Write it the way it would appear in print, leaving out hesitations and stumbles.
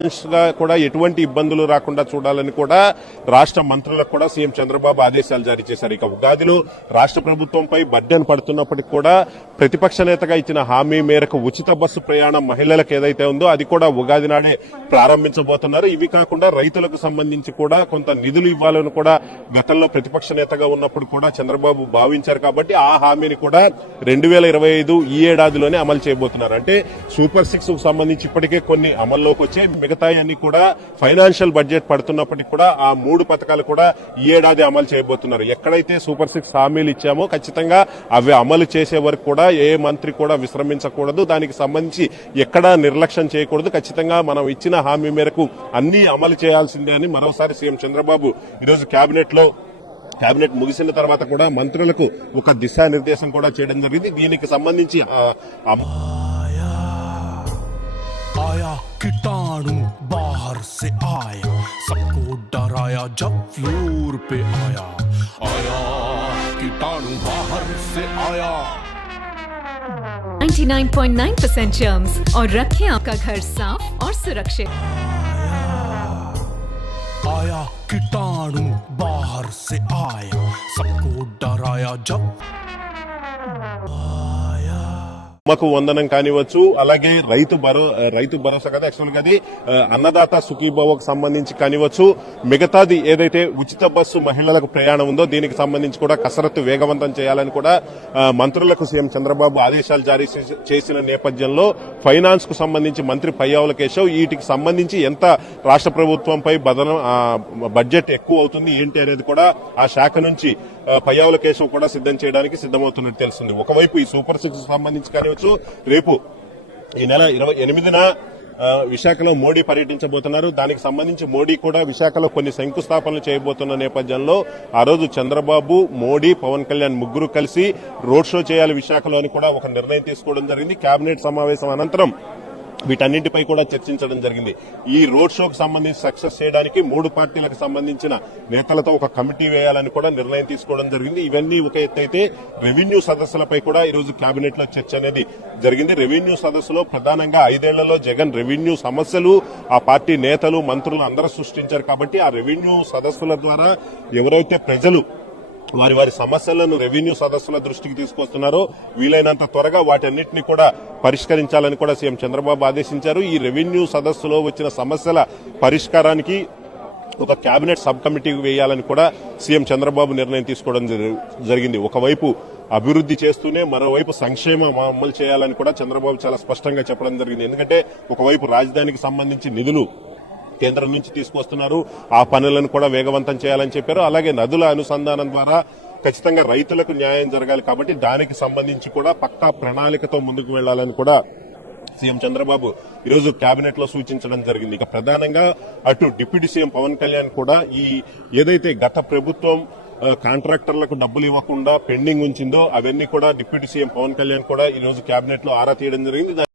గా కూడా ఎటువంటి ఇబ్బందులు రాకుండా చూడాలని కూడా రాష్ట్ర మంత్రులకు కూడా సీఎం చంద్రబాబు ఆదేశాలు జారీ చేశారు. ఇక ఉగాదిలో రాష్ట్ర ప్రభుత్వంపై బర్డెన్ పడుతున్నప్పటికీ కూడా ప్రతిపక్ష నేతగా ఇచ్చిన హామీ మేరకు ఉచిత బస్సు ప్రయాణం మహిళలకు ఏదైతే ఉందో అది కూడా ఉగాది నాడే ప్రారంభించబోతున్నారు. ఇవి కాకుండా రైతులకు సంబంధించి కూడా కొంత నిధులు ఇవ్వాలని కూడా గతంలో ప్రతిపక్ష నేతగా ఉన్నప్పుడు కూడా చంద్రబాబు భావించారు. కాబట్టి ఆ హామీని కూడా 2025 ఈ ఏడాదిలోనే అమలు చేయబోతున్నారు. అంటే సూపర్ 6 కు సంబంధించి ఇప్పటికే కొన్ని అమల్లోకి వచ్చే మిగతా అన్ని కూడా ఫైనాన్షియల్ బడ్జెట్ పడుతున్నప్పటికీ కూడా ఆ 3 పథకాలు కూడా ఈ ఏడాది అమలు చేయబోతున్నారు. ఎక్కడైతే సూపర్ 6 హామీలు ఇచ్చామో ఖచ్చితంగా అవి అమలు చేసే వరకు కూడా ఏ మంత్రి కూడా విశ్రమించకూడదు. దానికి సంబంధించి ఎక్కడా నిర్లక్ష్యం చేయకూడదు. ఖచ్చితంగా మనం ఇచ్చిన హామీ మేరకు అన్ని అమలు చేయాల్సిందే అని మరోసారి సీఎం చంద్రబాబు ఈరోజు కేబినెట్ ముగిసిన తర్వాత కూడా మంత్రులకు ఒక దిశానిర్దేశం కూడా చేయడం జరిగింది. దీనికి సంబంధించి आया कीटाणु बाहर से आया, सबको डराया जब फ्लोर पे आया कीटाणु बाहर से आया। 99.9% जर्म्स और रखें आपका घर साफ और सुरक्षित। आया कीटाणु बाहर से आया, सबको डराया जब మాకు వందనం కానివచ్చు, అలాగే రైతు భరోసా కదా యాక్చువల్ గా అది అన్నదాత సుఖీభవకు సంబంధించి కానివచ్చు, మిగతాది ఏదైతే ఉచిత బస్సు మహిళలకు ప్రయాణం ఉందో దీనికి సంబంధించి కూడా కసరత్తు వేగవంతం చేయాలని కూడా మంత్రులకు సీఎం చంద్రబాబు ఆదేశాలు జారీ చేసిన నేపథ్యంలో ఫైనాన్స్ కు సంబంధించి మంత్రి పయ్యావుల కేశవ్ వీటికి సంబంధించి ఎంత రాష్ట్ర ప్రభుత్వంపై బడ్జెట్ ఎక్కువ అవుతుంది ఏంటి అనేది కూడా ఆ శాఖ నుంచి పయ్యావుల కేశవ్ కూడా సిద్ధం చేయడానికి సిద్దమవుతున్నట్టు తెలుస్తుంది. ఒకవైపు ఈ సూపర్ 6 సంబంధించి కానివచ్చు, రేపు ఈ నెల 28న విశాఖలో మోడీ పర్యటించబోతున్నారు. దానికి సంబంధించి మోడీ కూడా విశాఖలో కొన్ని శంకుస్థాపనలు చేయబోతున్న నేపథ్యంలో ఆ రోజు చంద్రబాబు, మోడీ, పవన్ కళ్యాణ్ ముగ్గురు కలిసి రోడ్ షో చేయాలి విశాఖలో అని కూడా ఒక నిర్ణయం తీసుకోవడం జరిగింది. కేబినెట్ సమావేశం అనంతరం వీటన్నింటిపై కూడా చర్చించడం జరిగింది. ఈ రోడ్ షోకు సంబంధించి సక్సెస్ చేయడానికి 3 పార్టీలకు సంబంధించిన నేతలతో ఒక కమిటీ వేయాలని కూడా నిర్ణయం తీసుకోవడం జరిగింది. ఇవన్నీ ఒక ఎత్తు అయితే రెవెన్యూ సదస్సులపై కూడా ఈ రోజు కేబినెట్ లో చర్చ అనేది జరిగింది. రెవెన్యూ సదస్సులో ప్రధానంగా 5 ఏళ్లలో జగన్ రెవెన్యూ సమస్యలు ఆ పార్టీ నేతలు, మంత్రులు అందరూ సృష్టించారు. కాబట్టి ఆ రెవెన్యూ సదస్సుల ద్వారా ఎవరైతే ప్రజలు వారి సమస్యలను రెవెన్యూ సదస్సుల దృష్టికి తీసుకొస్తున్నారో వీలైనంత త్వరగా వాటన్నిటిని కూడా పరిష్కరించాలని కూడా సీఎం చంద్రబాబు ఆదేశించారు. ఈ రెవెన్యూ సదస్సులో వచ్చిన సమస్యల పరిష్కారానికి ఒక కేబినెట్ సబ్ కమిటీ వేయాలని కూడా సీఎం చంద్రబాబు నిర్ణయం తీసుకోవడం జరిగింది. ఒకవైపు అభివృద్ధి చేస్తూనే మరోవైపు సంక్షేమం అమలు చేయాలని కూడా చంద్రబాబు చాలా స్పష్టంగా చెప్పడం జరిగింది. ఎందుకంటే ఒకవైపు రాజధానికి సంబంధించి నిధులు కేంద్రం నుంచి తీసుకొస్తున్నారు, ఆ పనులను కూడా వేగవంతం చేయాలని చెప్పారు. అలాగే నదుల అనుసంధానం ద్వారా ఖచ్చితంగా రైతులకు న్యాయం జరగాలి. కాబట్టి దానికి సంబంధించి కూడా పక్కా ప్రణాళికతో ముందుకు వెళ్లాలని కూడా సీఎం చంద్రబాబు ఈరోజు కేబినెట్ లో సూచించడం జరిగింది. ఇక ప్రధానంగా అటు డిప్యూటీ సీఎం పవన్ కళ్యాణ్ కూడా ఈ ఏదైతే గత ప్రభుత్వం కాంట్రాక్టర్లకు డబ్బులు ఇవ్వకుండా పెండింగ్ ఉంచిందో అవన్నీ కూడా డిప్యూటీ సీఎం పవన్ కళ్యాణ్ కూడా ఈ రోజు కేబినెట్ లో ఆరా తీయడం జరిగింది.